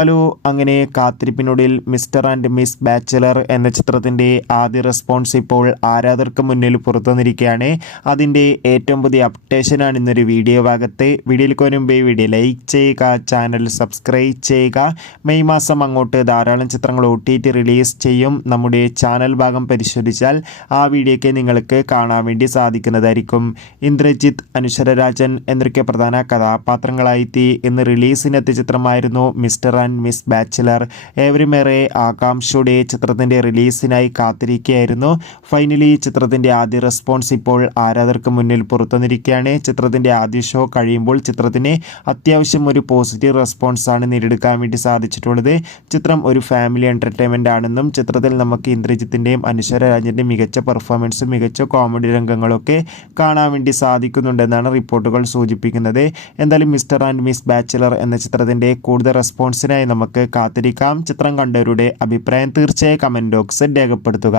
Hello, അങ്ങനെ കാത്തിരിപ്പിനൊടുവിൽ mister and miss bachelor എന്ന ചിത്രത്തിൻ്റെ ആദ്യ റെസ്പോൺസ് ഇപ്പോൾ ആരാധകർക്ക് മുന്നിൽ പുറത്തു വന്നിരിക്കുകയാണ്. അതിൻ്റെ ഏറ്റവും പുതിയ അപ്ഡേഷനാണ് ഇന്നൊരു വീഡിയോ ഭാഗത്ത്. വീഡിയോയിലേക്ക് മുൻപേ വീഡിയോ ലൈക്ക് ചെയ്യുക, ചാനൽ സബ്സ്ക്രൈബ് ചെയ്യുക. മെയ് മാസം അങ്ങോട്ട് ധാരാളം ചിത്രങ്ങൾ OTT റിലീസ് ചെയ്യും. നമ്മുടെ ചാനൽ ഭാഗം പരിശോധിച്ചാൽ ആ വീഡിയോയ്ക്ക് നിങ്ങൾക്ക് കാണാൻ വേണ്ടി സാധിക്കുന്നതായിരിക്കും. ഇന്ദ്രജിത്ത്, അനശ്വര രാജൻ എന്നൊക്കെ പ്രധാന കഥാപാത്രങ്ങളായി ഇന്ന് റിലീസിനെത്തിയ ചിത്രമായിരുന്നു മിസ്റ്റർ ആൻഡ് മിസ് ബാച്ചലർ. ഏവരുമേറെ ആകാംക്ഷയോടെ ചിത്രത്തിൻ്റെ റിലീസിനായി കാത്തിരിക്കുകയായിരുന്നു. ഫൈനലി ചിത്രത്തിൻ്റെ ആദ്യ റെസ്പോൺസ് ഇപ്പോൾ ആരാധകർക്ക് മുന്നിൽ പുറത്തുവന്നിരിക്കുകയാണ്. ചിത്രത്തിൻ്റെ ആദ്യ ഷോ കഴിയുമ്പോൾ ചിത്രത്തിന് അത്യാവശ്യം ഒരു പോസിറ്റീവ് റെസ്പോൺസാണ് നേടിയെടുക്കാൻ വേണ്ടി സാധിച്ചിട്ടുള്ളത്. ചിത്രം ഒരു ഫാമിലി എൻ്റർടൈൻമെൻ്റ് ആണെന്നും ചിത്രത്തിൽ നമുക്ക് ഇന്ദ്രജിത്തിൻ്റെയും അനശ്വര രാജൻ്റെയും മികച്ച പെർഫോമൻസും മികച്ച കോമഡി രംഗങ്ങളൊക്കെ കാണാൻ വേണ്ടി സാധിക്കുന്നുണ്ടെന്നാണ് റിപ്പോർട്ടുകൾ സൂചിപ്പിക്കുന്നത്. എന്തായാലും മിസ്റ്റർ ആൻഡ് മിസ് ബാച്ചലർ എന്ന ചിത്രത്തിൻ്റെ കൂടുതൽ റെസ്പോൺസിനായി നമുക്ക് കാത്തിരിക്കാം. ചിത്രം കണ്ടവരുടെ അഭിപ്രായം തീർച്ചയായും കമൻറ്റ് ബോക്സിൽ രേഖപ്പെടുത്തുക.